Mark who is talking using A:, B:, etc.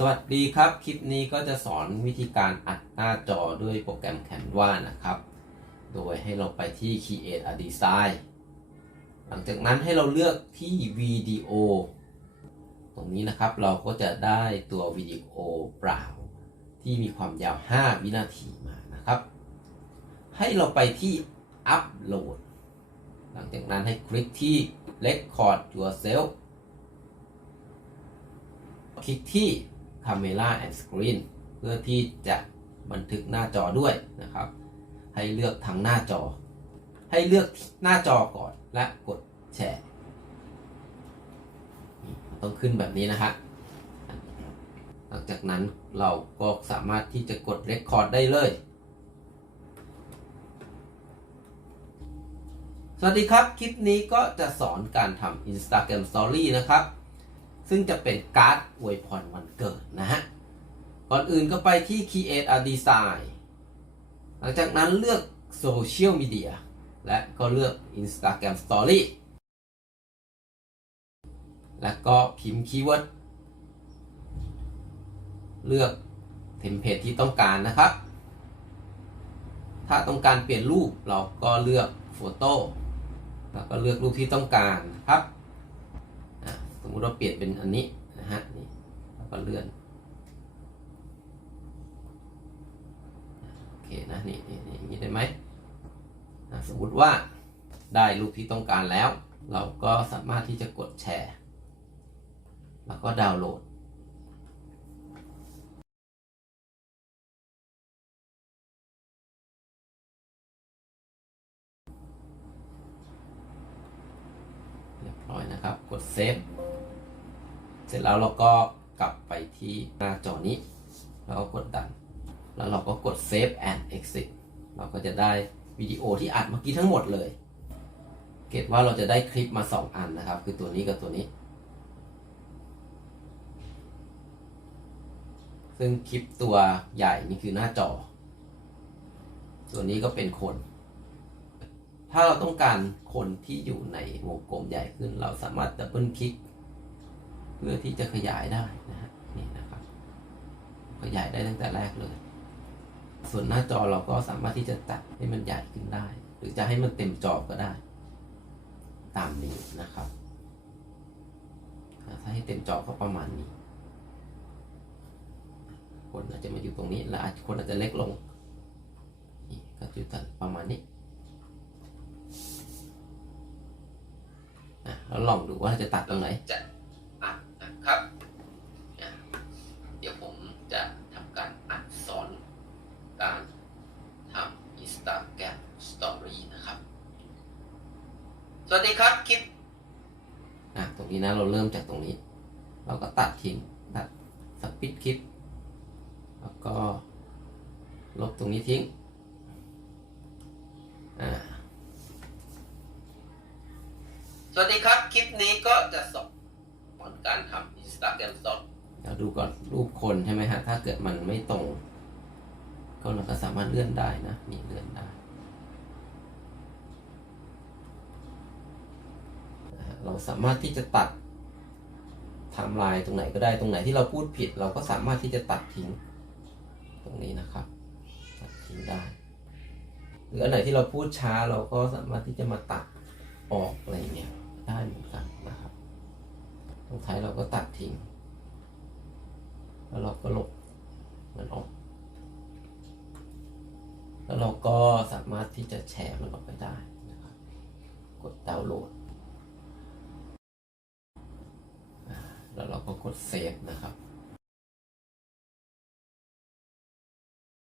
A: สวัสดีครับ คลิปนี้ก็จะสอนวิธีการอัดหน้าจอด้วยโปรแกรม Canva นะครับ โดยให้เราไปที่ Create a Design หลังจากนั้นให้เราเลือกที่วิดีโอตรงนี้นะครับเราก็จะได้ตัววิดีโอเปล่า ที่มีความยาว 5 วินาทีมานะครับ ให้เราไปที่อัปโหลด หลังจากนั้นให้คลิกที่ Record yourself คลิกที่ Camera and Screen เพื่อที่จะบันทึกหน้าจอด้วยนะครับ ให้เลือกทั้งหน้าจอ ให้เลือกหน้าจอก่อนและกดแชร์ ต้องขึ้นแบบนี้นะฮะหลังจากนั้นเราก็สามารถที่จะกด Record ได้เลย สวัสดีครับ คลิปนี้ก็จะสอนการทำ Instagram Story นะครับ ซึ่งจะเป็นการ์ดอวยพรวันเกิดนะฮะ ก่อนอื่นก็ไปที่ Create a Design หลังจากนั้นเลือก Social Media และก็เลือก Instagram Story และก็พิมพ์คีย์เวิร์ด เลือกเทมเพลตที่ต้องการนะครับ ถ้าต้องการเปลี่ยนรูปเราก็เลือกโฟโต้แล้วก็เลือกรูปที่ต้องการครับ มมติเราเปลี่ยนเป็นอันนี้นะฮะนี่แล้วก็เลื่อนโอเคนะนี่นี่นี่อย่างนี้ได้ไหมสมมติว่าได้รูปที่ต้องการแล้ว เราก็สามารถที่จะกดแชร์ แล้วก็ดาวน์โหลดเรียบร้อยนะครับ กดเซฟ เสร็จแล้วเราก็กลับไปที่หน้าจอนี้ แล้วก็กดดัน แล้วเราก็กด Save and Exit เราก็จะได้วิดีโอที่อัดเมื่อกี้ทั้งหมดเลย เกตว่าเราจะได้คลิปมา 2 อันนะครับ คือตัวนี้กับตัวนี้ ซึ่งคลิปตัวใหญ่นี่คือหน้าจอ ตัวนี้ก็เป็นคน ถ้าเราต้องการคนที่อยู่ในวงกลมใหญ่ขึ้น เราสามารถดับเบิลคลิก เพื่อที่จะขยายได้นะฮะนี่นะครับ ขยายได้ตั้งแต่แรกเลย ส่วนหน้าจอเราก็สามารถที่จะตัดให้มันใหญ่ขึ้นได้ หรือจะให้มันเต็มจอก็ได้ ตามนี้นะครับ ถ้าให้เต็มจอก็ประมาณนี้ คนอาจจะมาอยู่ตรงนี้ และอาจคนอาจจะเล็กลงนี่ก็จะตัดประมาณนี้อะแล้วลองดูว่าจะตัดตรงไหน จะอัดนะครับอะเดี๋ยวผมจะทำการอัดสอนการทำ Instagram Story นะครับ สวัสดีครับคลิปอะตรงนี้นะเราเริ่มจากตรงนี้ เราก็ตัดทิ้งตัดสปิดคลิป แล้วก็ลบตรงนี้ทิ้งอ่าสวัสดีครับคลิปนี้ก็จะสอนการทำ Instagram Story เราดูก่อนรูปคนใช่ไหมฮะ ถ้าเกิดมันไม่ตรง ก็เราก็สามารถเลื่อนได้นะนี่เลื่อนได้นะฮะ เราสามารถที่จะตัดไทม์ไลน์ตรงไหนก็ได้ตรงไหนที่เราพูดผิด เราก็สามารถที่จะตัดทิ้ง ตรงนี้นะครับ ตัดทิ้งได้ หรืออันไหนที่เราพูดช้าเราก็สามารถที่จะมาตัดออกอะไรเงี้ยได้เหมือนกันนะครับ ตรงท้ายเราก็ตัดทิ้ง แล้วเราก็ลบมันออก แล้วเราก็สามารถที่จะแชร์มันออกไปได้นะครับ กดดาวน์โหลดอ่าแล้วเราก็ กดเซฟนะครับ